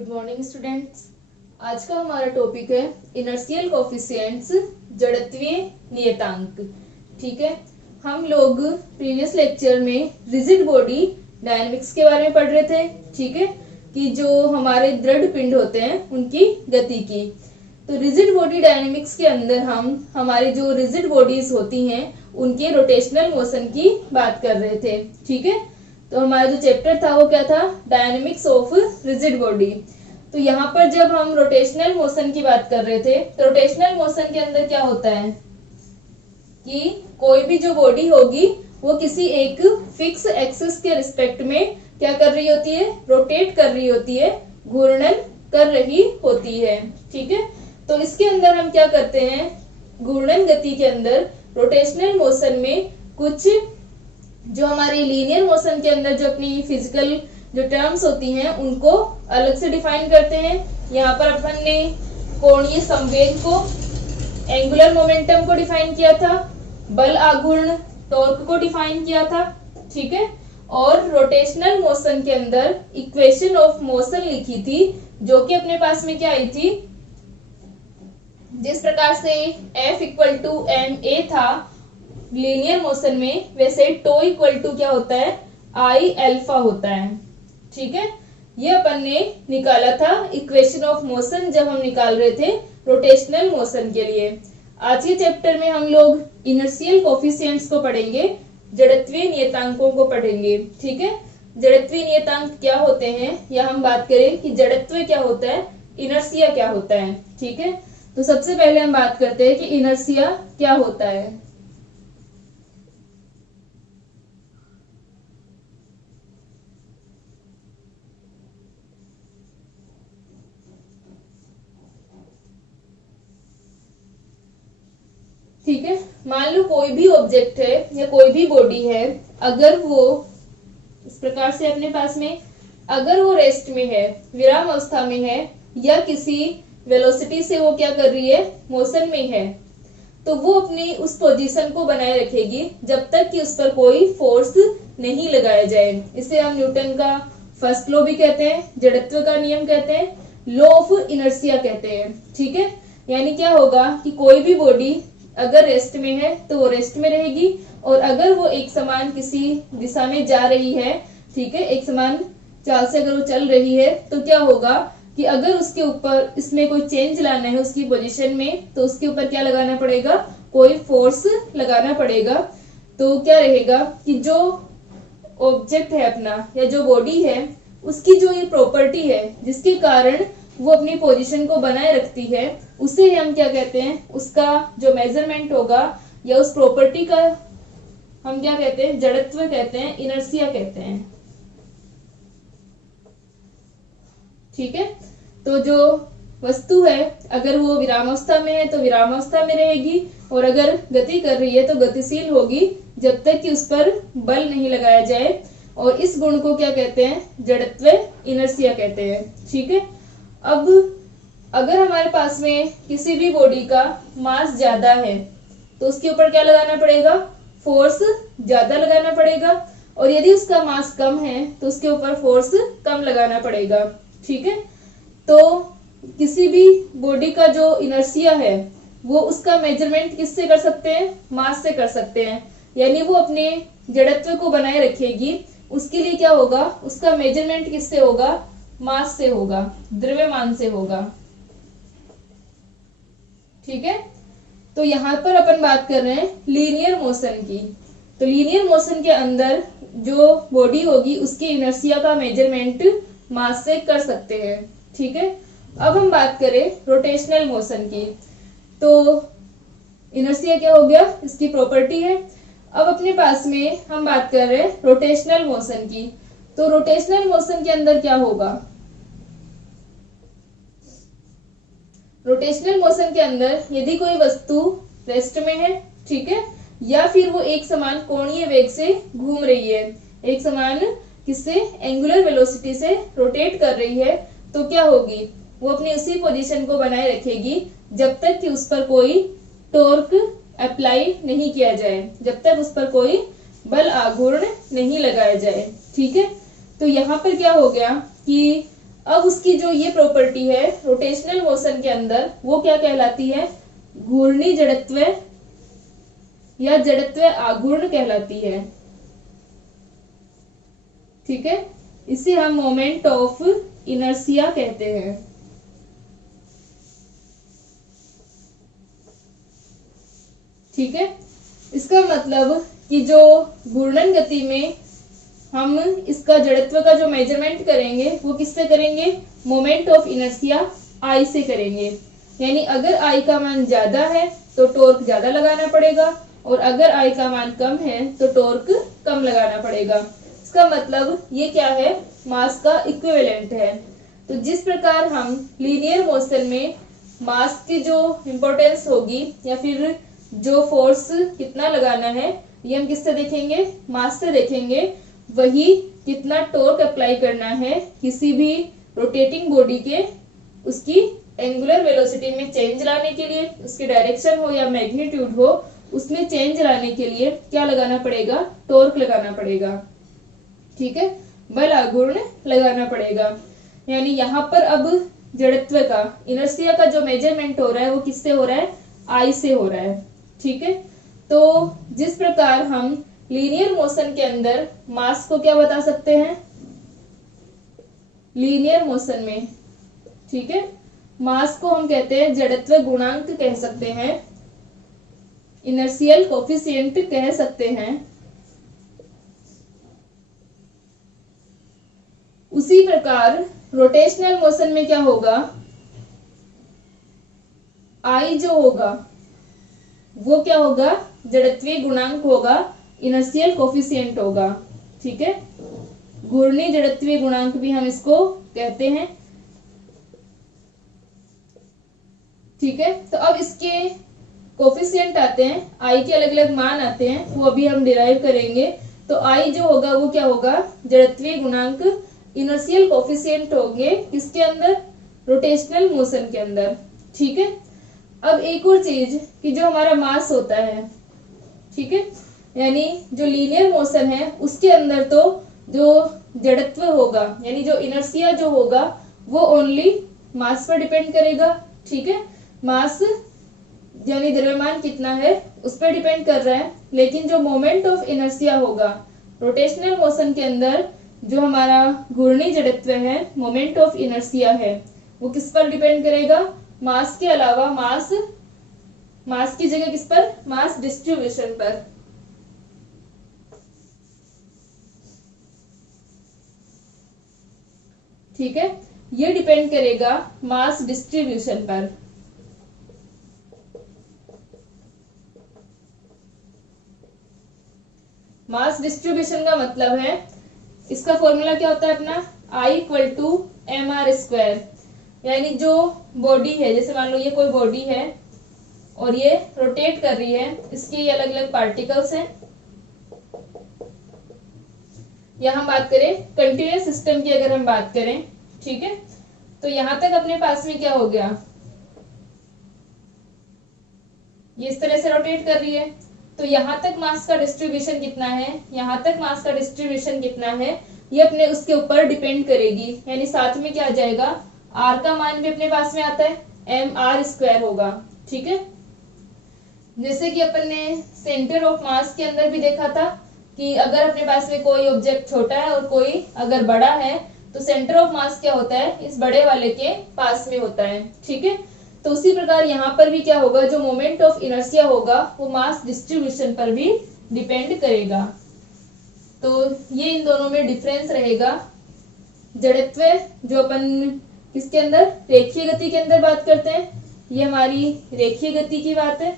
Good morning students. आज का हमारा टॉपिक है इनर्शियल कोफिशिएंट्स, जड़त्वीय नियतांक। ठीक है, हम लोग प्रीवियस लेक्चर में रिजिड बॉडी डायनेमिक्स के बारे में पढ़ रहे थे। ठीक है, कि जो हमारे दृढ़ पिंड होते हैं उनकी गति की। तो रिजिड बॉडी डायनेमिक्स के अंदर हम हमारी जो रिजिड बॉडीज होती हैं उनके रोटेशनल मोशन की बात कर रहे थे। ठीक है, तो हमारा जो चैप्टर था वो क्या था, डायनेमिक्स ऑफ रिजिड बॉडी। तो यहाँ पर जब हम रोटेशनल मोशन की बात कर रहे थे तो रोटेशनल मोशन के अंदर क्या होता है कि कोई भी जो बॉडी होगी वो किसी एक फिक्स एक्सिस के रिस्पेक्ट में क्या कर रही होती है, रोटेट कर रही होती है, घूर्णन कर रही होती है। ठीक है, तो इसके अंदर हम क्या करते हैं, घूर्णन गति के अंदर रोटेशनल मोशन में कुछ जो हमारी लीनियर मोशन के अंदर जो अपनी फिजिकल जो टर्म्स होती हैं उनको अलग से डिफाइन करते हैं। यहाँ पर अपन ने कोणीय संवेग को, एंगुलर मोमेंटम को डिफाइन किया था, बल आघूर्ण टॉर्क को डिफाइन किया था। ठीक है, और रोटेशनल मोशन के अंदर इक्वेशन ऑफ मोशन लिखी थी जो कि अपने पास में क्या आई थी, जिस प्रकार से F इक्वल टू ma था लीनियर मोशन में, वैसे टो इक्वल टू क्या होता है, I अल्फा होता है। ठीक है, ये अपन ने निकाला था इक्वेशन ऑफ मोशन जब हम निकाल रहे थे रोटेशनल मोशन के लिए। आज के चैप्टर में हम लोग इनर्शियल कोफिशिएंट्स को पढ़ेंगे, जड़त्वीय नियतांकों को पढ़ेंगे। ठीक है, जड़त्वीय नियतांक क्या होते हैं या हम बात करें कि जड़त्व क्या होता है, इनर्शिया क्या होता है। ठीक है, तो सबसे पहले हम बात करते हैं कि इनर्शिया क्या होता है। ठीक है, मान लो कोई भी ऑब्जेक्ट है या कोई भी बॉडी है, अगर वो इस प्रकार से अपने पास में, अगर वो रेस्ट में है, विराम अवस्था में है, या किसी वेलोसिटी से वो क्या कर रही है, मोशन में है, तो वो अपनी उस पोजीशन को बनाए रखेगी जब तक कि उस पर कोई फोर्स नहीं लगाया जाए। इसे हम न्यूटन का फर्स्ट लॉ भी कहते हैं, जड़त्व का नियम कहते हैं, लॉ ऑफ इनर्शिया कहते हैं। ठीक है, यानी क्या होगा कि कोई भी बॉडी अगर रेस्ट में है तो वो रेस्ट में रहेगी, और अगर वो एक समान किसी दिशा में जा रही है, ठीक है, एक समान चाल से अगर वो चल रही है, तो क्या होगा कि अगर उसके ऊपर इसमें कोई चेंज लाना है उसकी पोजीशन में, तो उसके ऊपर क्या लगाना पड़ेगा, कोई फोर्स लगाना पड़ेगा। तो क्या रहेगा कि जो ऑब्जेक्ट है अपना या जो बॉडी है उसकी जो ये प्रॉपर्टी है जिसके कारण वो अपनी पोजीशन को बनाए रखती है, उसे हम क्या कहते हैं, उसका जो मेजरमेंट होगा या उस प्रॉपर्टी का हम क्या कहते हैं, जड़त्व कहते हैं, इनर्शिया कहते हैं। ठीक है, तो जो वस्तु है अगर वो विरामावस्था में है तो विरामावस्था में रहेगी, और अगर गति कर रही है तो गतिशील होगी जब तक कि उस पर बल नहीं लगाया जाए, और इस गुण को क्या कहते हैं, जड़त्व इनर्शिया कहते हैं। ठीक है, अब अगर हमारे पास में किसी भी बॉडी का मास ज्यादा है तो उसके ऊपर क्या लगाना पड़ेगा, फोर्स ज्यादा लगाना पड़ेगा, और यदि उसका मास कम है तो उसके ऊपर फोर्स कम लगाना पड़ेगा। ठीक है, तो किसी भी बॉडी का जो इनर्शिया है वो उसका मेजरमेंट किससे कर सकते हैं, मास से कर सकते हैं, यानी वो अपने जड़त्व को बनाए रखेगी। उसके लिए क्या होगा, उसका मेजरमेंट किससे होगा, मास से होगा, द्रव्यमान से होगा। ठीक है, तो यहाँ पर अपन बात कर रहे हैं लीनियर मोशन की। तो लीनियर मोशन के अंदर जो बॉडी होगी उसके इनर्शिया का मेजरमेंट मास से कर सकते हैं। ठीक है, अब हम बात करें रोटेशनल मोशन की। तो इनर्शिया क्या हो गया, इसकी प्रॉपर्टी है। अब अपने पास में हम बात कर रहे हैं रोटेशनल मोशन की। तो रोटेशनल मोशन के अंदर क्या होगा, रोटेशनल मोशन के अंदर यदि कोई वस्तु रेस्ट में है, ठीक है, या फिर वो एक समान कोणीय वेग से घूम रही है, एक समान किससे, एंगुलर वेलोसिटी से रोटेट कर रही है, तो क्या होगी, वो अपनी उसी पोजीशन को बनाए रखेगी जब तक कि उस पर कोई टॉर्क अप्लाई नहीं किया जाए, जब तक उस पर कोई बल आघूर्ण नहीं लगाया जाए। ठीक है, तो यहाँ पर क्या हो गया कि अब उसकी जो ये प्रॉपर्टी है रोटेशनल मोशन के अंदर, वो क्या कहलाती है? घूर्णी जड़त्व या जड़त्व आघूर्ण कहलाती है। ठीक है, इसे हम मोमेंट ऑफ इनर्शिया कहते हैं। ठीक है, इसका मतलब कि जो घूर्णन गति में हम इसका जड़त्व का जो मेजरमेंट करेंगे वो किससे करेंगे? मोमेंट ऑफ इनर्शिया आई से करेंगे। यानी अगर आई का मान ज्यादा है तो टॉर्क ज्यादा लगाना पड़ेगा, और अगर आई का मान कम है तो टॉर्क कम लगाना पड़ेगा। इसका मतलब ये क्या है? मास का इक्विवेलेंट है। तो जिस प्रकार हम लीनियर मोशन में मास की जो इंपॉर्टेंस होगी या फिर जो फोर्स कितना लगाना है, ये हम किससे देखेंगे? मास से देखेंगे। वही कितना टॉर्क अप्लाई करना है किसी भी रोटेटिंग बॉडी के, उसकी एंगुलर वेलोसिटी में चेंज लाने के लिए, उसकी डायरेक्शन हो या मैग्नीट्यूड हो, उसमें चेंज लाने के लिए क्या लगाना पड़ेगा? टॉर्क लगाना पड़ेगा। ठीक है, बल आघूर्ण लगाना पड़ेगा। यानी यहाँ पर अब जड़त्व का, इनर्शिया का जो मेजरमेंट हो रहा है वो किससे हो रहा है? आई से हो रहा है। ठीक है, तो जिस प्रकार हम लीनियर मोशन के अंदर मास को क्या बता सकते हैं? लीनियर मोशन में, ठीक है, मास को हम कहते हैं जड़त्व गुणांक कह सकते हैं, इनर्शियल कोफिशिएंट कह सकते हैं। उसी प्रकार रोटेशनल मोशन में क्या होगा? आई जो होगा वो क्या होगा? जड़त्वीय गुणांक होगा, इनर्शियल कोफिशिएंट होगा। ठीक है, घूर्णी जड़त्वीय गुणांक भी हम इसको कहते हैं। ठीक है, तो अब इसके कोफिशिएंट आते हैं, आई के अलग अलग मान आते हैं, वो अभी हम डिराइव करेंगे। तो आई जो होगा वो क्या होगा? जड़त्वीय गुणांक, इनर्शियल कोफिशिएंट होंगे किसके अंदर? रोटेशनल मोशन के अंदर। ठीक है, अब एक और चीज कि जो हमारा मास होता है, ठीक है, यानी जो लीनियर मोशन है उसके अंदर तो जो जड़त्व होगा यानी जो इनर्शिया जो होगा वो ओनली मास पर डिपेंड करेगा। ठीक है, मास यानी द्रव्यमान कितना है उस पर डिपेंड कर रहा है। लेकिन जो मोमेंट ऑफ इनर्शिया होगा रोटेशनल मोशन के अंदर, जो हमारा घूर्णी जड़त्व है, मोमेंट ऑफ इनर्शिया है, वो किस पर डिपेंड करेगा? मास के अलावा मास की जगह किस पर? मास डिस्ट्रीब्यूशन पर। ठीक है, ये डिपेंड करेगा मास डिस्ट्रीब्यूशन पर। मास डिस्ट्रीब्यूशन का मतलब है, इसका फॉर्मूला क्या होता है अपना? I equal to mr²। यानी जो बॉडी है, जैसे मान लो ये कोई बॉडी है और ये रोटेट कर रही है, इसके ये अलग अलग पार्टिकल्स हैं। या हम बात करें कंटिन्यूअस सिस्टम की, अगर हम बात करें, ठीक है, तो यहां तक अपने पास में क्या हो गया? ये इस तरह से रोटेट कर रही है, तो यहां तक मास का डिस्ट्रीब्यूशन कितना है, यहां तक मास का डिस्ट्रीब्यूशन कितना है, ये अपने उसके ऊपर डिपेंड करेगी। यानी साथ में क्या आ जाएगा? आर का मान भी अपने पास में आता है, mr² होगा। ठीक है, जैसे कि अपन ने सेंटर ऑफ मास के अंदर भी देखा था कि अगर अपने पास में कोई ऑब्जेक्ट छोटा है और कोई अगर बड़ा है, तो सेंटर ऑफ मास क्या होता है? इस बड़े वाले के पास में होता है। ठीक है, तो उसी प्रकार यहाँ पर भी क्या होगा? जो मोमेंट ऑफ इनर्शिया होगा वो मास डिस्ट्रीब्यूशन पर भी डिपेंड करेगा। तो ये इन दोनों में डिफरेंस रहेगा। जड़त्व जो अपन किसके अंदर? रेखीय गति के अंदर बात करते हैं, ये हमारी रेखीय गति की बात है,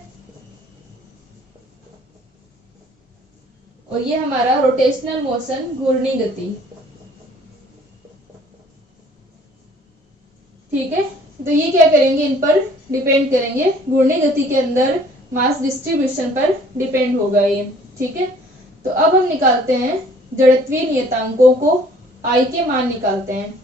और ये हमारा रोटेशनल मोशन घूर्णी गति। ठीक है, तो ये क्या करेंगे? इन पर डिपेंड करेंगे। घूर्णी गति के अंदर मास डिस्ट्रीब्यूशन पर डिपेंड होगा ये। ठीक है, तो अब हम निकालते हैं जड़त्वीय नियतांकों को, आई के मान निकालते हैं।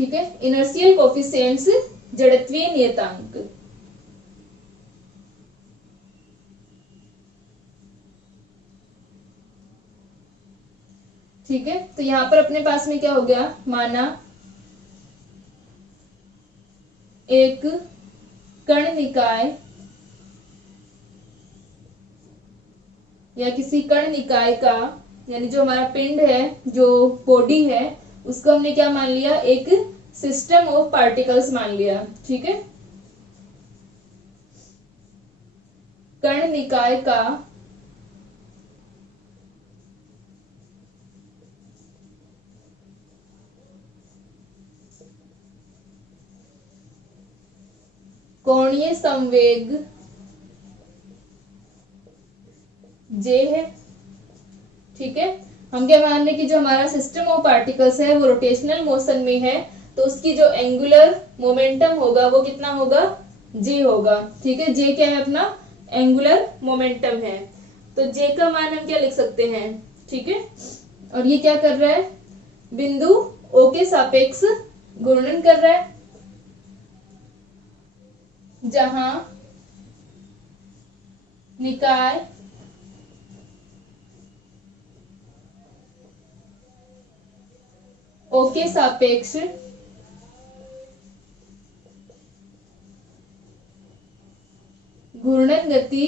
ठीक है, इनर्शियल कोफिशिएंट्स जड़त्वीय नियतांक। ठीक है, तो यहां पर अपने पास में क्या हो गया, माना एक कण निकाय या किसी कण निकाय का, यानी जो हमारा पिंड है, जो बॉडी है, उसको हमने क्या मान लिया, एक सिस्टम ऑफ पार्टिकल्स मान लिया। ठीक है, कण निकाय का कोणीय संवेग J है। ठीक है, हम क्या मान रहे हैं कि जो हमारा सिस्टम ऑफ पार्टिकल्स है वो रोटेशनल मोशन में है, तो उसकी जो एंगुलर मोमेंटम होगा वो कितना होगा, J होगा। ठीक है, J क्या है, अपना एंगुलर मोमेंटम है, तो J का मान हम क्या लिख सकते हैं। ठीक है, और ये क्या कर रहा है, बिंदु O के सापेक्ष घूर्णन कर रहा है, जहां निकाय O के सापेक्ष घूर्णन गति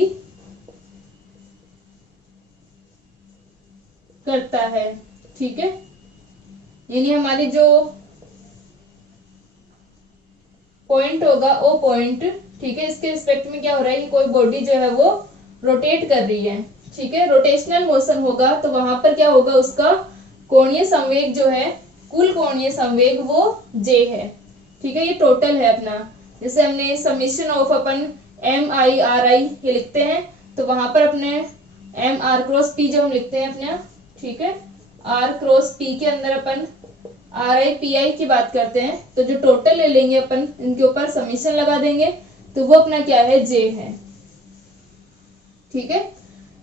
करता है। ठीक है, यानी हमारी जो पॉइंट होगा ओ पॉइंट, ठीक है, इसके रिस्पेक्ट में क्या हो रहा है कि कोई बॉडी जो है वो रोटेट कर रही है। ठीक है, रोटेशनल मोशन होगा तो वहां पर क्या होगा, उसका कोणीय संवेग जो है, कुल कोणीय संवेग वो J है। ठीक है, ये टोटल है अपना, जैसे हमने समीशन ऑफ अपन MI/RI ये लिखते हैं, तो वहां पर अपने M/R×P जो हम लिखते हैं अपने, ठीक है, R×P के अंदर अपन RI/PI की बात करते हैं, तो जो टोटल ले लेंगे अपन, इनके ऊपर समीशन लगा देंगे, तो वो अपना क्या है, J है। ठीक है,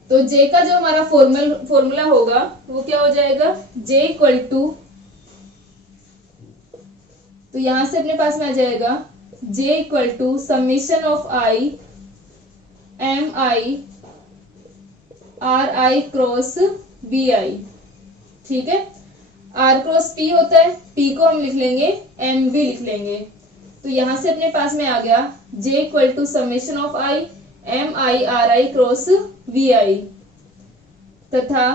तो J का जो हमारा फॉर्मूला होगा वो क्या हो जाएगा, J इक्वल टू, तो यहां से अपने पास में आ जाएगा J equal to summation of I MI RI cross BI। ठीक है, R×P होता है, P को हम लिख लेंगे MV लिख लेंगे, तो यहां से अपने पास में आ गया J equal to summation of I MI RI cross BI, तथा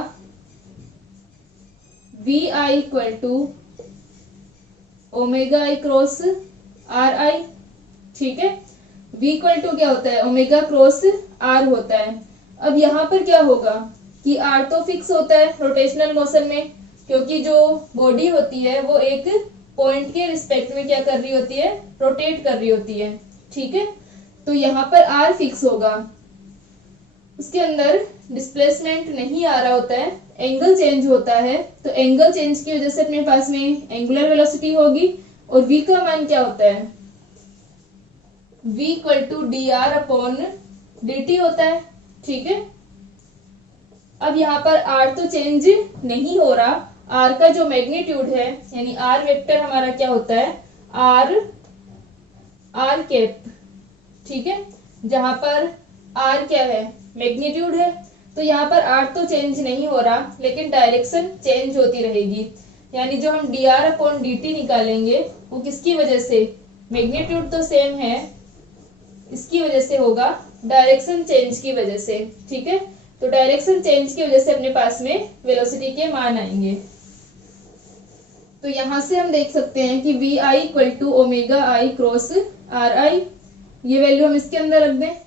VI equal to omega I cross RI। ठीक है, V इक्वल टू क्या होता है, ओमेगा क्रॉस R होता है। अब यहाँ पर क्या होगा कि R तो फिक्स होता है रोटेशनल मोशन में, क्योंकि जो बॉडी होती है वो एक पॉइंट के रिस्पेक्ट में क्या कर रही होती है, रोटेट कर रही होती है। ठीक है, तो यहाँ पर R फिक्स होगा, उसके अंदर डिस्प्लेसमेंट नहीं आ रहा होता है, एंगल चेंज होता है, तो एंगल चेंज की वजह से अपने पास में एंगुलर वेलोसिटी होगी, और v का मान क्या होता है, v इक्वल टू dr/dt होता है। ठीक है, अब यहाँ पर r तो चेंज नहीं हो रहा, r का जो मैग्नीट्यूड है, यानी r वेक्टर हमारा क्या होता है, r कैप। ठीक है, जहां पर r क्या है, मैग्नीट्यूड है, तो यहाँ पर r तो चेंज नहीं हो रहा, लेकिन डायरेक्शन चेंज होती रहेगी, यानी जो हम dr/dt निकालेंगे वो किसकी वजह से, मैग्नीट्यूड तो सेम है, इसकी वजह से होगा, डायरेक्शन चेंज की वजह से। ठीक है, तो डायरेक्शन चेंज की वजह से अपने पास में वेलोसिटी के मान आएंगे, तो यहां से हम देख सकते हैं कि VI equal to omega I cross RI, ये वैल्यू हम इसके अंदर रख दें।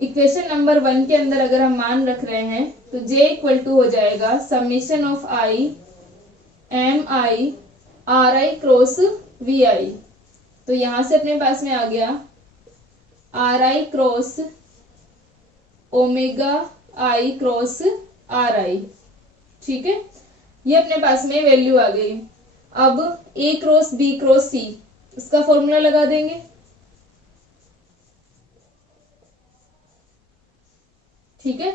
इक्वेशन नंबर 1 के अंदर अगर हम मान रख रहे हैं, तो J इक्वल टू हो जाएगा summation of I MI RI cross VI, तो यहां से अपने पास में आ गया RI cross omega I cross RI। ठीक है, ये अपने पास में वैल्यू आ गई। अब A cross B cross C, इसका फॉर्मूला लगा देंगे। ठीक है,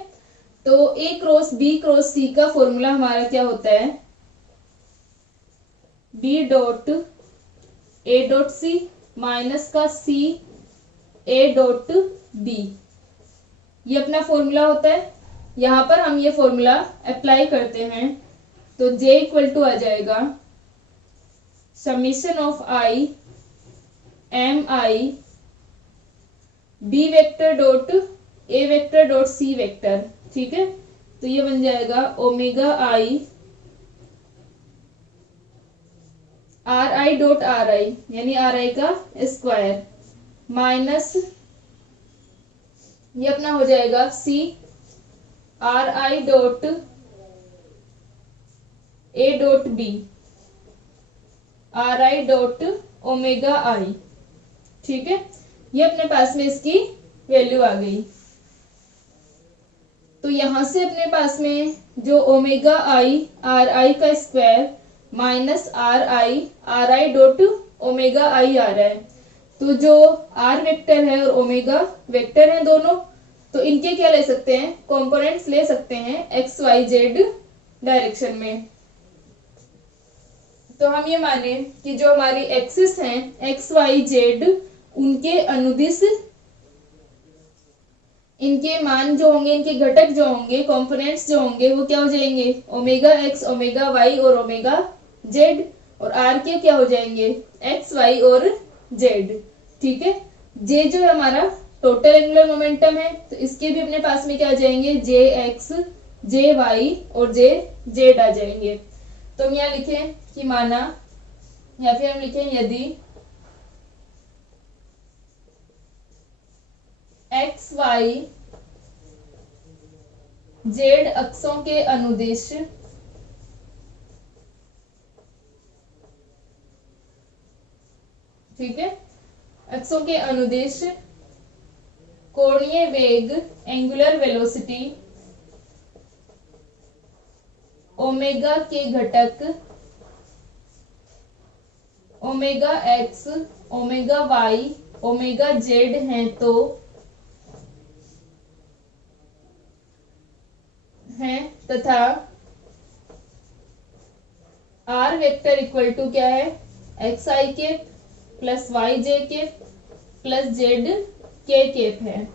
तो A cross B cross C का फॉर्मूला हमारा क्या होता है, B dot A dot C minus का सी ए डॉट बी। ये अपना फॉर्मूला होता है। यहाँ पर हम ये फॉर्मूला अप्लाई करते हैं तो J इक्वल टू आ जाएगा summation of I am I B vector dot A vector dot C vector. ठीक है, तो ये बन जाएगा omega I R I dot R I यानी आर आई का स्क्वायर माइनस ये अपना हो जाएगा C R I dot A dot B R I dot omega I. ठीक है, ये अपने पास में इसकी वैल्यू आ गई। तो यहां से अपने पास में जो ओमेगा आई आर आई का square minus r I dot omega i आ रहा है। तो जो आर वेक्टर है और ओमेगा वेक्टर है दोनों, तो इनके क्या ले सकते हैं, कंपोनेंट्स ले सकते हैं एक्स वाई जेड डायरेक्शन में। तो हम ये माने कि जो हमारी एक्सिस हैं एक्स वाई जेड, उनके अनुदिश इनके मान जो होंगे, इनके घटक जो होंगे, कंपोनेंट्स जो होंगे, वो क्या हो जाएंगे, ओमेगा एक्स ओमेगा वाई और ओमेगा जेड। और आर के क्या हो जाएंगे, एक्स वाई और जेड। ठीक है, जे जो है हमारा टोटल एंगुलर मोमेंटम है, तो इसके भी अपने पास में क्या आ जाएंगे, जे एक्स जे वाई और जे जेड आ जाएंगे। तो हम यहाँ लिखें कि माना, या फिर हम लिखें यदि एक्स वाई जेड अक्षों के अनुदिश ठीक है, अक्षों के अनुदिश कोणीय वेग एंगुलर वेलोसिटी ओमेगा के घटक omega X omega Y omega Z हैं, तो हैं तथा आर वेक्टर इक्वल टू क्या है, एक्स आई केप प्लस वाई जे केप प्लस जेड के केप है।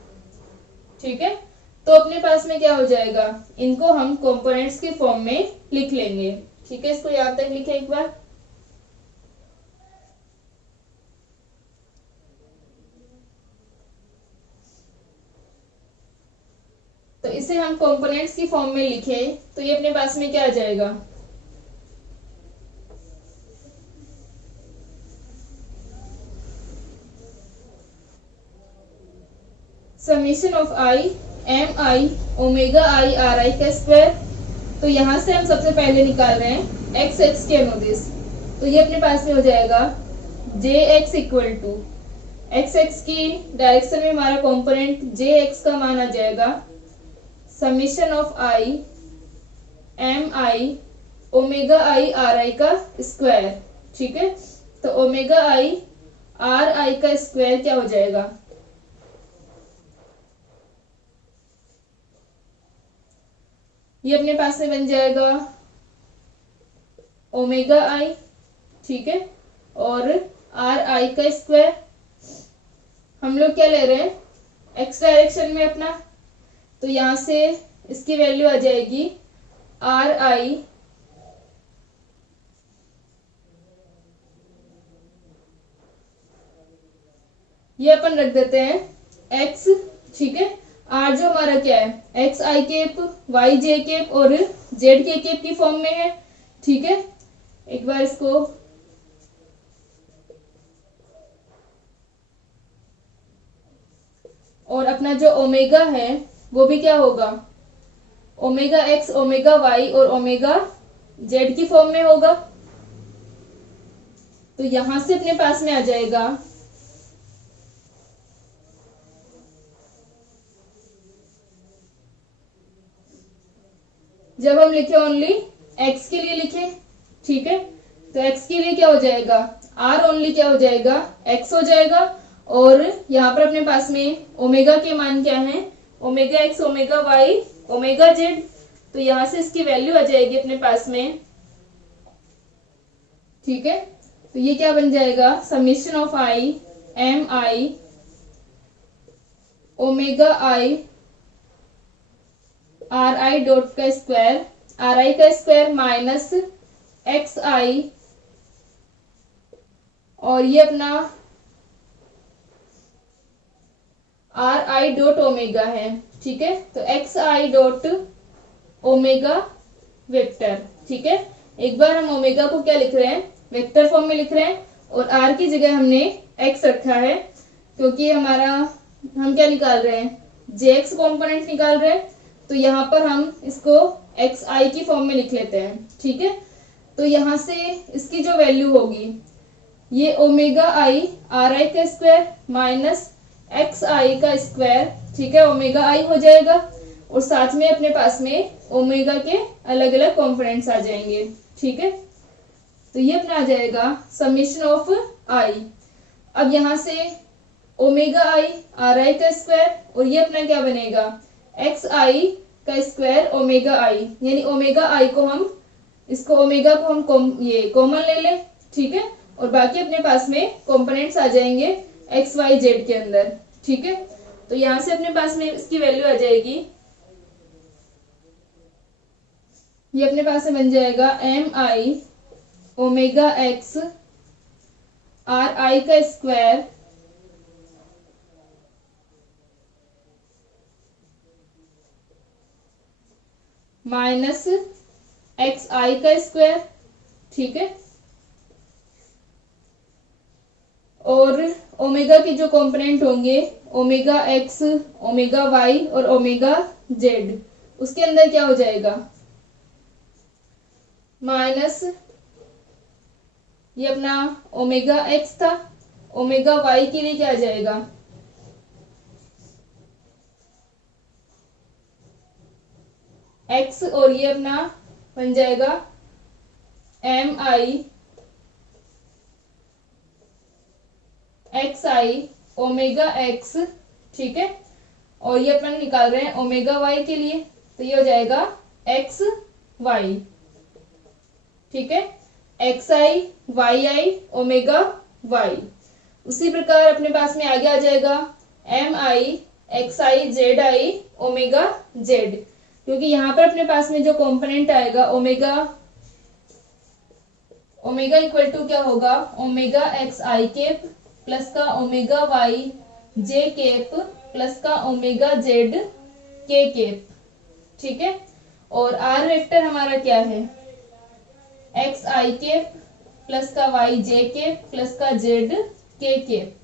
ठीक है, तो अपने पास में क्या हो जाएगा, इनको हम कंपोनेंट्स के फॉर्म में लिख लेंगे। ठीक है, इसको यहां तक लिखे एक बार। तो इसे हम कंपोनेंट्स की फॉर्म में लिखे तो ये अपने पास में क्या आ जाएगा, summation of I am I omega I R आई का स्क्वायर। तो यहां से हम सबसे पहले निकाल रहे हैं एक्स एक्स के अनुदिश, तो ये अपने पास में हो जाएगा j x equal to x x की डायरेक्शन में हमारा कंपोनेंट जे एक्स का मान आ जाएगा summation of I am I omega I R आई का स्क्वायर। ठीक है, तो ओमेगा आई आर आई का स्क्वायर क्या हो जाएगा, ये अपने पास में बन जाएगा ओमेगा आई। ठीक है, और आर आई का स्क्वायर हम लोग क्या ले रहे हैं, एक्स डायरेक्शन में अपना, तो यहां से इसकी वैल्यू आ जाएगी आर आई ये अपन रख देते हैं एक्स। ठीक है, आर जो हमारा क्या है, एक्स आई केप वाई जे केप और जेड के केप की फॉर्म में है। ठीक है, एक बार इसको और अपना जो ओमेगा है वो भी क्या होगा, ओमेगा एक्स ओमेगा वाई और ओमेगा जेड की फॉर्म में होगा। तो यहां से अपने पास में आ जाएगा जब हम लिखे ओनली एक्स के लिए लिखे। ठीक है, तो एक्स के लिए क्या हो जाएगा, आर ओनली क्या हो जाएगा, एक्स हो जाएगा। और यहाँ पर अपने पास में ओमेगा के मान क्या है, omega X omega Y omega Z. तो यहां से इसकी वैल्यू आ जाएगी अपने पास में ठीक है। तो ये क्या बन जाएगा, summation of I am I omega I R I dot का स्क्वायर, आर आई का स्क्वायर माइनस एक्स आई, और ये अपना आर आई डॉट ओमेगा है। ठीक है, तो एक्स आई डॉट ओमेगा वेक्टर। ठीक है, एक बार हम ओमेगा को क्या लिख रहे हैं, वेक्टर फॉर्म में लिख रहे हैं, और आर की जगह हमने एक्स रखा है, क्योंकि हमारा हम क्या निकाल रहे हैं, जे एक्स कॉम्पोनेंट निकाल रहे हैं, तो यहाँ पर हम इसको एक्स आई की फॉर्म में लिख लेते हैं। ठीक है, तो यहाँ से इसकी जो वैल्यू होगी, ये ओमेगा आई आर आई का स्क्वायर माइनस एक्स आई का स्क्वायर, ठीक है, ओमेगा आई हो जाएगा, और साथ में अपने पास में ओमेगा के अलग अलग कॉम्पोनेंट्स आ जाएंगे। ठीक है, तो ये अपना आ जाएगा समेशन ऑफ आई। अब यहाँ से ओमेगा आई आर आई का स्क्वायर, और ये अपना क्या बनेगा, एक्स आई का स्क्वायर ओमेगा आई, यानी ओमेगा आई को हम इसको ओमेगा को हम ये कॉमन ले लें। ठीक है, और बाकी अपने पास में कंपोनेंट्स आ जाएंगे एक्स वाई जेड के अंदर। ठीक है, तो यहां से अपने पास में इसकी वैल्यू आ जाएगी, ये अपने पास में बन जाएगा एम आई ओमेगा एक्स आर आई का स्क्वायर माइनस एक्स आई का स्क्वायर। ठीक है, और ओमेगा के जो कंपोनेंट होंगे ओमेगा एक्स, ओमेगा वाई और ओमेगा जेड, उसके अंदर क्या हो जाएगा, माइनस ये अपना ओमेगा एक्स था, ओमेगा वाई के लिए क्या आ जाएगा, एक्स, और ये अपना बन जाएगा M I x i omega x. ठीक है, और ये अपन निकाल रहे हैं ओमेगा वाई के लिए, तो ये हो जाएगा एक्स वाई। ठीक है, x I Y I omega Y. उसी प्रकार अपने पास में आगे आ जाएगा M I x I Z I omega Z, क्योंकि यहाँ पर अपने पास में जो कंपोनेंट आएगा ओमेगा, ओमेगा इक्वल टू क्या होगा, ओमेगा एक्स आई केप प्लस का ओमेगा वाई जे केप प्लस का ओमेगा जेड के केप। ठीक है, और आर वेक्टर हमारा क्या है, एक्स आई केप प्लस का वाई जे केप प्लस का जेड के केप।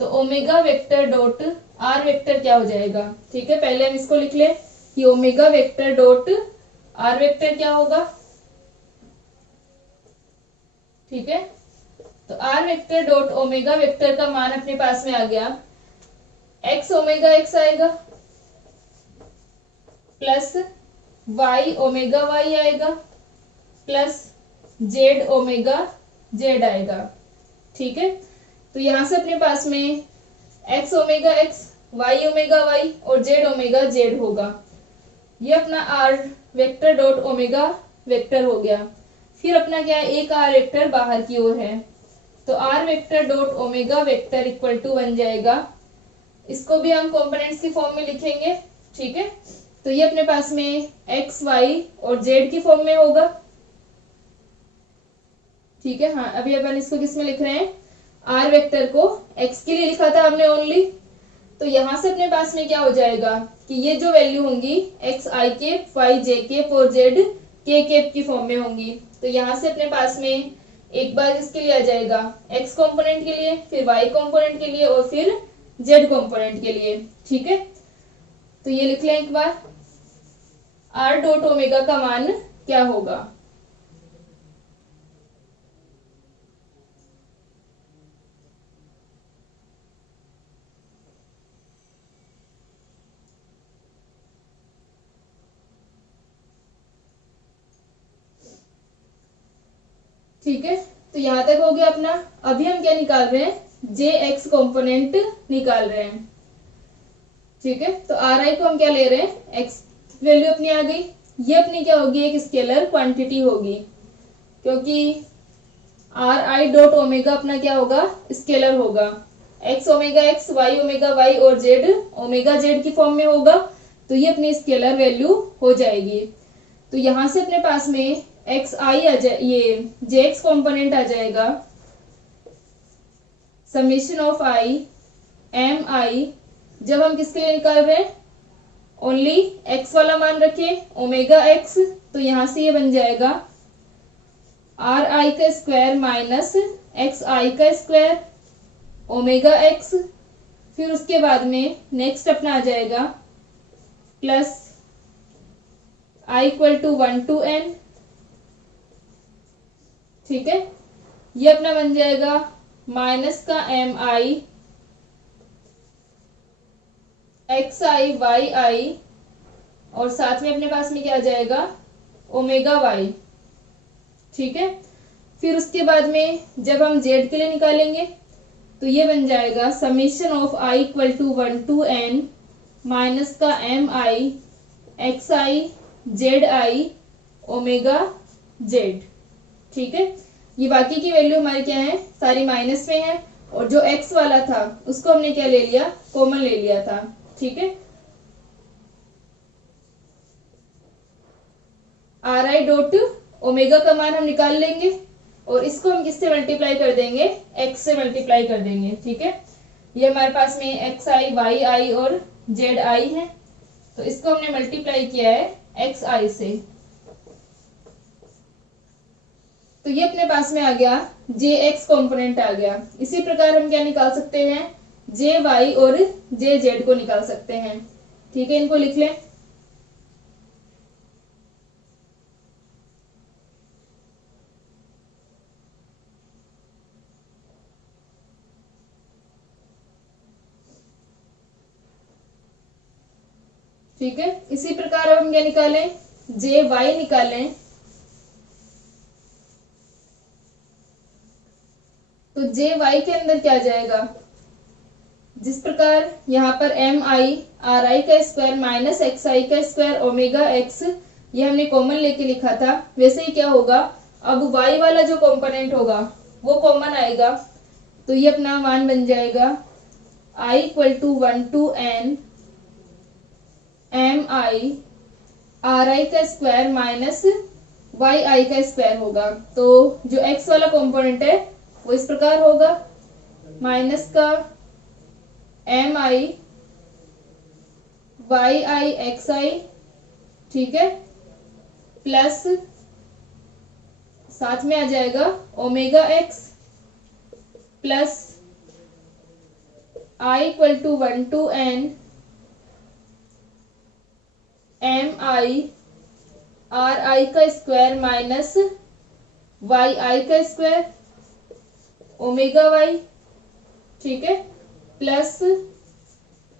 तो omega vector dot R vector क्या हो जाएगा, ठीक है, पहले हम इसको लिख ले कि omega vector dot R vector क्या होगा। ठीक है, तो R vector dot omega vector का मान अपने पास में आ गया, एक्स ओमेगा एक्स आएगा प्लस वाई ओमेगा वाई आएगा प्लस जेड ओमेगा जेड आएगा। ठीक है, तो यहां से अपने पास में X omega X, Y omega Y और जेड ओमेगा जेड होगा। ये अपना R vector dot omega vector हो गया। फिर अपना क्या है, एक आर वेक्टर बाहर की ओर है, तो R vector dot omega vector equal to बन जाएगा, इसको भी हम कंपोनेंट्स की फॉर्म में लिखेंगे। ठीक है, तो ये अपने पास में एक्स वाई और जेड की फॉर्म में होगा। ठीक है, हाँ, अभी अपन इसको किस में लिख रहे हैं, आर वेक्टर को एक्स के लिए लिखा था हमने ओनली, तो यहां से अपने पास में क्या हो जाएगा कि ये जो वैल्यू होंगी एक्स आई केप, वाई जे केप और जेड के केप की फॉर्म में होंगी। तो यहां से अपने पास में एक बार इसके लिए आ जाएगा एक्स कंपोनेंट के लिए, फिर वाई कंपोनेंट के लिए और फिर जेड कंपोनेंट के लिए। ठीक है, तो ये लिख लें एक बार, आर डॉट ओमेगा का मान क्या होगा। ठीक है, तो यहां तक हो गया अपना। अभी हम क्या निकाल रहे हैं, जे एक्स कॉम्पोनेंट निकाल रहे हैं। ठीक है, तो आर आई को हम क्या ले रहे हैं, एक्स वैल्यू अपनी आ गई। ये अपनी क्या होगी, एक स्केलर क्वांटिटी होगी, क्योंकि आर आई डॉट ओमेगा अपना क्या होगा, स्केलर होगा। X omega X, Y omega Y और जेड ओमेगा जेड की फॉर्म में होगा, तो ये अपनी स्केलर वैल्यू हो जाएगी। तो यहां से अपने पास में एक्स आई आ जाए, ये जे एक्स कॉम्पोनेंट आ जाएगा, समेशन ऑफ आई एम आई, जब हम किसके लिए निकाल रहे हैं, ओनली एक्स वाला मान रखें ओमेगा एक्स, तो यहां से ये बन जाएगा आर आई का स्क्वायर माइनस एक्स आई का स्क्वायर ओमेगा एक्स। फिर उसके बाद में नेक्स्ट अपना आ जाएगा plus I equal to 1 to n, ठीक है। ये अपना बन जाएगा माइनस का M I x I Y आई, और साथ में अपने पास में क्या आ जाएगा, ओमेगा वाई, ठीक है। फिर उसके बाद में जब हम जेड के लिए निकालेंगे तो ये बन जाएगा summation of i equal to 1 to n minus का M I x I Z I omega Z, ठीक है। ये बाकी की वैल्यू हमारी क्या है, सारी माइनस में है, और जो एक्स वाला था उसको हमने क्या ले लिया, कॉमन ले लिया था, ठीक है। आर आई डॉट ओमेगा का मान हम निकाल लेंगे, और इसको हम किससे मल्टीप्लाई कर देंगे, एक्स से मल्टीप्लाई कर देंगे, ठीक है। ये हमारे पास में एक्स आई वाई आई और जेड आई है, तो इसको हमने मल्टीप्लाई किया है एक्स आई से, तो ये अपने पास में आ गया जे एक्स कॉम्पोनेंट आ गया। इसी प्रकार हम क्या निकाल सकते हैं, जे वाई और जे जेड को निकाल सकते हैं, ठीक है। इनको लिख लें, ठीक है। इसी प्रकार अब हम क्या निकालें, जे वाई निकालें, तो जे वाई के अंदर क्या जाएगा, जिस प्रकार यहाँ पर एम आई आर आई का स्क्वायर माइनस एक्स आई का स्क्वायर ओमेगा एक्स ये हमने कॉमन लेके लिखा था, वैसे ही क्या होगा, अब वाई वाला जो कंपोनेंट होगा वो कॉमन आएगा, तो ये अपना मान बन जाएगा i equal to 1 to n M I R आई का स्क्वायर माइनस वाई आई का स्क्वायर होगा। तो जो एक्स वाला कंपोनेंट है वो इस प्रकार होगा, माइनस का M I Y I x I, ठीक है, प्लस साथ में आ जाएगा omega x plus I equal to 1 to n M I R आई का स्क्वायर माइनस वाई आई का स्क्वायर ओमेगा वाई, ठीक है, plus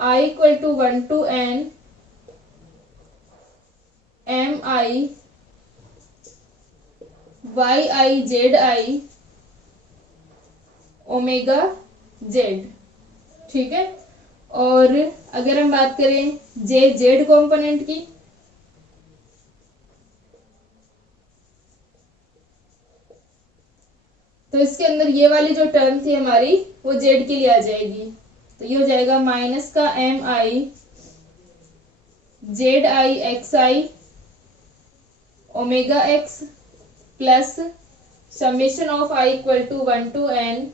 I equal to 1 to n M I Y I Z I omega Z, ठीक है। और अगर हम बात करें जे जेड कंपोनेंट की, तो इसके अंदर ये वाली जो टर्म थी हमारी वो जेड के लिए आ जाएगी, तो ये हो जाएगा माइनस का M i Z i x i omega x plus summation of i equal to 1 to n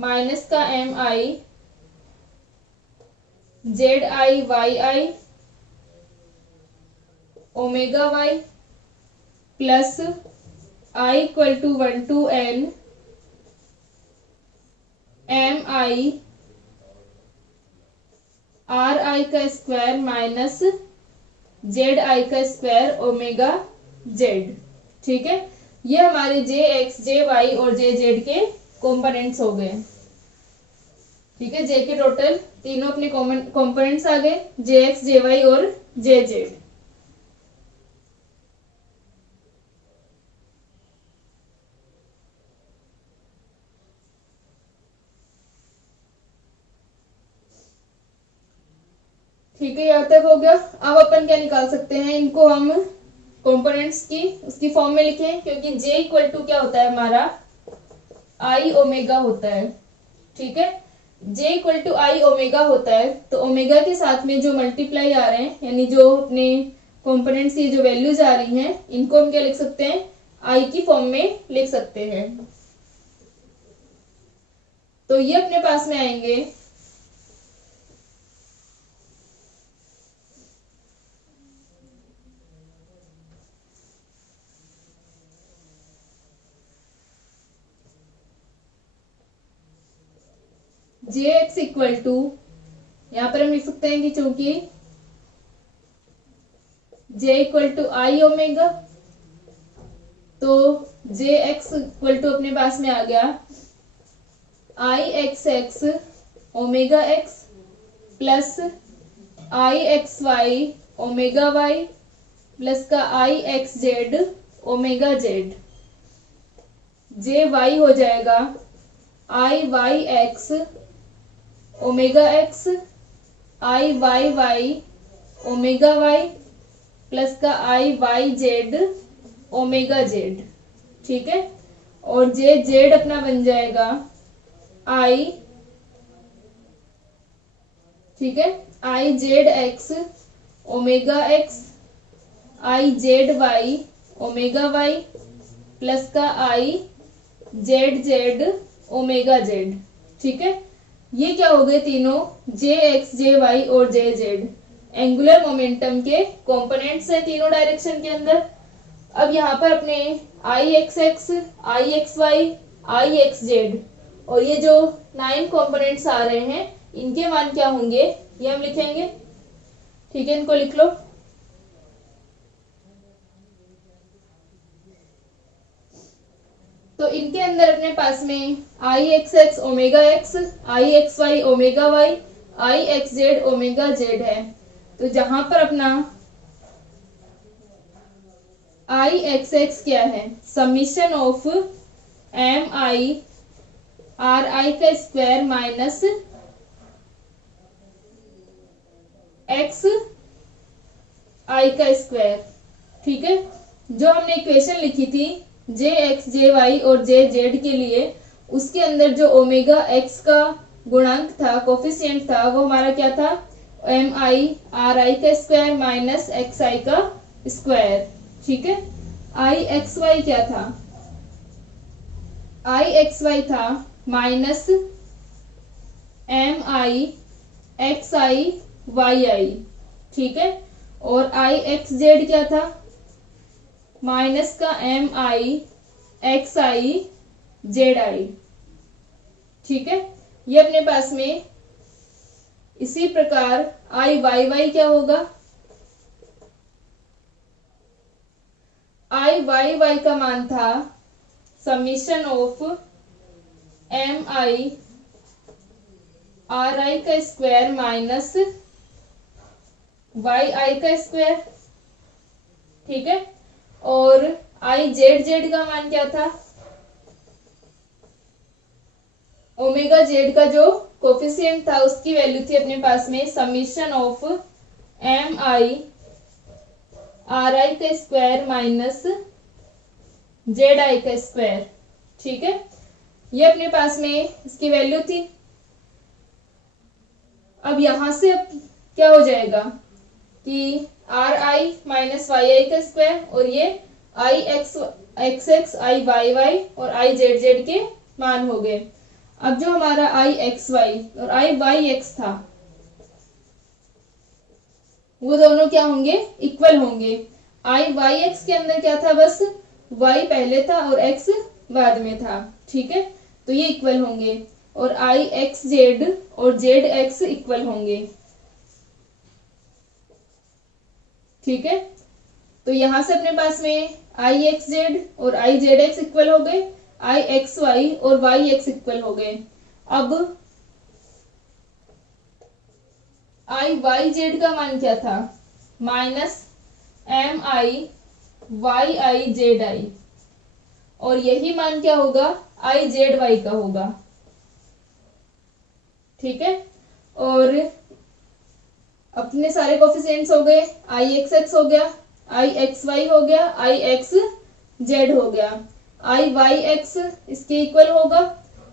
minus का M i Z i Y I omega y plus I equal to 1 to n M I R आई का square minus Z I का square omega Z, ठीक है। ये हमारे जे x J Y और जे Z के components हो गए, ठीक है। जे के टोटल तीनों अपने कंपोनेंट्स आ गए, जे एक्स जे वाई और जे जेड। ठीक है, यहाँ तक हो गया। अब अपन क्या निकाल सकते हैं, इनको हम कंपोनेंट्स की उसकी फॉर्म में लिखें, क्योंकि जे इक्वल टू क्या होता है हमारा आई ओमेगा होता है, ठीक है। J equal to I omega होता है, तो ओमेगा के साथ में जो मल्टीप्लाई आ रहे हैं, यानी जो अपने कॉम्पोनेंट्स की जो वैल्यूज आ रही हैं, इनको हम क्या लिख सकते हैं, आई की फॉर्म में लिख सकते हैं। तो ये अपने पास में आएंगे जे एक्स इक्वल टू, यहां पर हम लिख सकते हैं कि चूंकि J equal to I omega, तो जे एक्स इक्वल टू अपने पास में आ गया I x x omega x plus I x Y omega y plus का I x z omega z. J y हो जाएगा I y x omega x I y y omega y plus का I y z omega Z, ठीक है। और जे Z अपना बन जाएगा आई, ठीक है, I z x omega x I z y omega y plus का I z z omega Z, ठीक है। ये क्या हो गए तीनों, जे एक्स जे वाई और जे जेड एंगुलर मोमेंटम के कंपोनेंट्स हैं तीनों डायरेक्शन के अंदर। अब यहाँ पर अपने आई x x I x Y I x Z और ये जो 9 कंपोनेंट्स आ रहे हैं, इनके मान क्या होंगे ये हम लिखेंगे, ठीक है। इनको लिख लो। तो इनके अंदर अपने पास में आई x x omega x I x Y omega y I x z omega Z है। तो जहां पर अपना आई एक्स एक्स क्या है, summation of M I R आई का स्क्वायर माइनस एक्स आई का स्क्वायर, ठीक है। जो हमने इक्वेशन लिखी थी जे एक्स जे वाई और जे जेड के लिए, उसके अंदर जो ओमेगा एक्स का गुणांक था, कोफिशिएंट था, वो हमारा क्या था, एम आई आर आई का स्क्वायर माइनस एक्स आई का स्क्वायर, ठीक है। आई एक्स वाई क्या था, आई एक्स वाई था minus M I x I Y आई, ठीक है। और आई एक्स जेड क्या था, माइनस का M I x I Z I, ठीक है। ये अपने पास में इसी प्रकार आई वाई वाई क्या होगा, आई वाई वाई का मान था summation of M I R आई का स्क्वायर माइनस वाई आई का स्क्वायर, ठीक है। और आई जेड जेड का मान क्या था, ओमेगा जेड का जो कोफिशिएंट था उसकी वैल्यू थी अपने पास में summation of M I R आई का स्क्वायर माइनस जेड आई का स्क्वायर, ठीक है। ये अपने पास में इसकी वैल्यू थी। अब यहां से अब क्या हो जाएगा कि आर आई माइनस वाई आई का स्क्वायर और ये आई x x x I y Y और आई जेड जेड के मान हो गए। अब जो हमारा आई एक्स वाई और आई वाई एक्स था, वो दोनों क्या होंगे, इक्वल होंगे। आई वाई एक्स के अंदर क्या था, बस वाई पहले था और एक्स बाद में था, ठीक है। तो ये इक्वल होंगे। और आई एक्स जेड और जेड एक्स इक्वल होंगे, ठीक है। तो यहां से अपने पास में आई एक्स जेड और आई जेड एक्स इक्वल हो गए, आई एक्स वाई और वाई एक्स इक्वल हो गए। अब आई वाई जेड का मान क्या था, minus M I Y I Z I, और यही मान क्या होगा, आई जेड वाई का होगा, ठीक है। और अपने सारे कोफिशिएंट्स हो गए, आई एक्स एक्स हो गया, आई एक्स वाई हो गया, आई एक्स जेड हो गया। आई वाई एक्स इसके इक्वल होगा,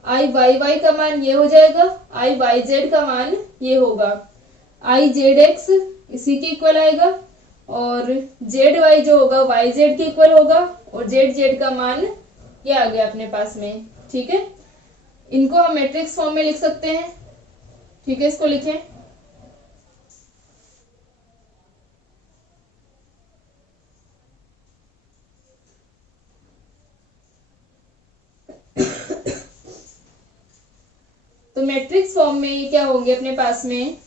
आई वाई वाई का मान ये हो जाएगा, आई वाई जेड का मान ये होगा, आई जेड एक्स इसी के इक्वल आएगा, और जेड वाई जो होगा वाई जेड के इक्वल होगा, और जेड जेड का मान ये आ गया अपने पास में। ठीक है, इनको हम मैट्रिक्स फॉर्म में लिख सकते हैं। ठीक है, इसको लिखें। तो मैट्रिक्स फॉर्म में ये क्या होंगे अपने पास में,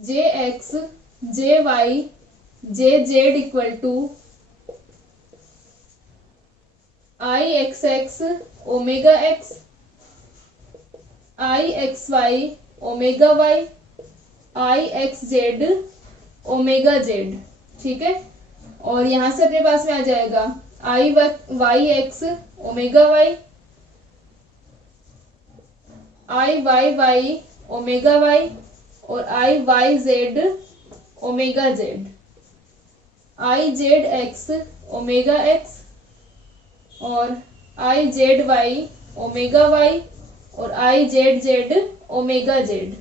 J x J y J z equal to I x x omega x, I x Y omega y, I x z omega Z. ठीक है, और यहां से अपने पास में आ जाएगा I y x omega y, I y y omega Y, और I y z omega z, I z x omega x, और I z y omega Y, और I z z omega Z.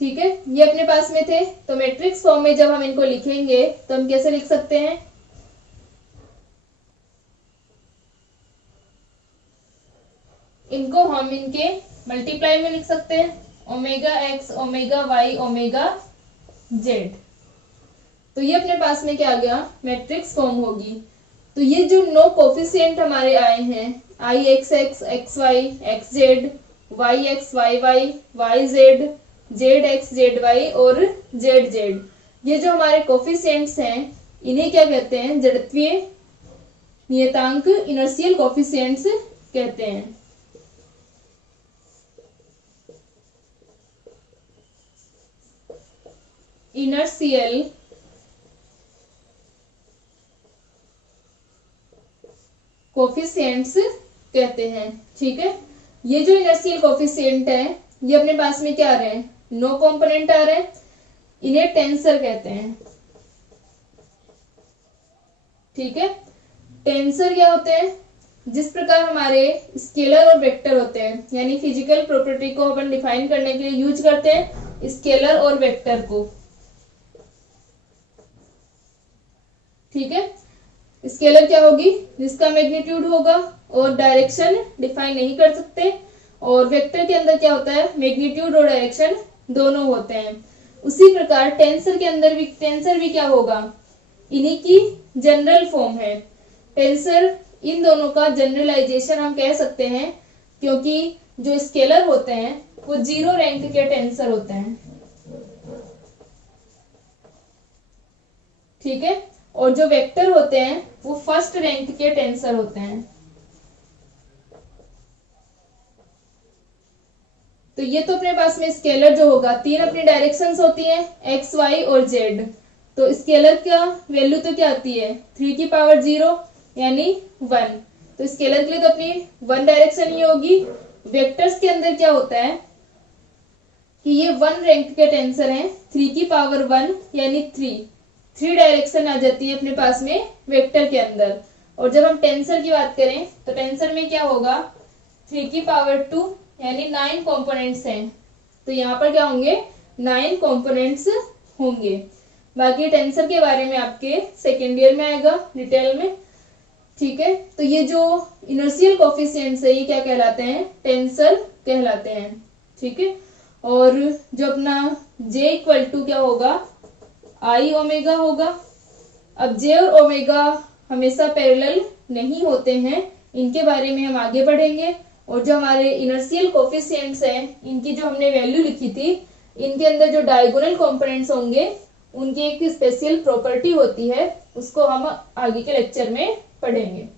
ठीक है, ये अपने पास में थे। तो मैट्रिक्स फॉर्म में जब हम इनको लिखेंगे तो हम कैसे लिख सकते हैं, इनको हम इनके मल्टीप्लाई में लिख सकते हैं, omega X omega Y omega Z. तो ये अपने पास में क्या आ गया, मैट्रिक्स फॉर्म होगी। तो ये जो 9 कोफिशिएंट हमारे आए हैं, I x x x y x z, y x y y y z, z x z y और जेड जेड, ये जो हमारे कोफिशिएंट्स हैं इन्हें क्या कहते हैं, जड़त्वीय नियतांक इनर्शियल कोफिशिएंट्स कहते हैं। इनर्शियल कोफिशिएंट्स कहते हैं। ठीक है, ये जो इनर्शियल कोफिशिएंट है ये अपने पास में क्या आ रहे हैं, 9 कंपोनेंट आ रहे हैं, इन्हें टेंसर कहते हैं। ठीक है, टेंसर क्या होते हैं, जिस प्रकार हमारे स्केलर और वेक्टर होते हैं, यानी फिजिकल प्रॉपर्टी को अपन डिफाइन करने के लिए यूज करते हैं स्केलर और वेक्टर को। ठीक है, स्केलर क्या होगी, जिसका मैग्नीट्यूड होगा और डायरेक्शन डिफाइन नहीं कर सकते, और वेक्टर के अंदर क्या होता है, मैग्नीट्यूड और डायरेक्शन दोनों होते हैं। उसी प्रकार टेंसर भी क्या होगा, इन्हीं की जनरल फॉर्म है। टेंसर इन दोनों का जनरलाइजेशन हम कह सकते हैं, क्योंकि जो स्केलर होते हैं वो 0 रैंक के टेंसर होते हैं। ठीक है, और जो वेक्टर होते हैं वो फर्स्ट रैंक के टेंसर होते हैं। तो ये तो अपने पास में स्केलर जो होगा, 3 अपनी डायरेक्शंस होती हैं एक्स वाई और जेड। तो स्केलर का वैल्यू तो क्या आती है, 3 की पावर 0 यानी 1। तो स्केलर के लिए तो अपनी 1 डायरेक्शन ही होगी। वेक्टर्स के अंदर क्या होता है कि ये 1 रैंक के टेंसर हैं, 3 की पावर 1 यानी 3 डायरेक्शन आ जाती है अपने पास में वेक्टर के अंदर। और जब हम टेंसर की बात करें तो टेंसर में क्या होगा, 3 की पावर 2 यानी 9 कंपोनेंट्स हैं। तो यहाँ पर क्या होंगे, 9 कंपोनेंट्स होंगे। बाकी टेंसर के बारे में आपके सेकेंड ईयर में आएगा डिटेल में। ठीक है, तो ये जो इनर्शियल कोफिशिएंट्स है ये क्या कहलाते हैं, टेंसर कहलाते हैं। ठीक है, और जो अपना जे इक्वल टू क्या होगा, आई ओमेगा होगा। अब जे और ओमेगा हमेशा पैरेलल नहीं होते हैं, इनके बारे में हम आगे पढ़ेंगे। और जो हमारे इनर्शियल कोफिशिएंट्स हैं इनकी जो हमने वैल्यू लिखी थी, इनके अंदर जो डायगोनल कंपोनेंट्स होंगे उनकी एक स्पेशल प्रॉपर्टी होती है, उसको हम आगे के लेक्चर में पढ़ेंगे।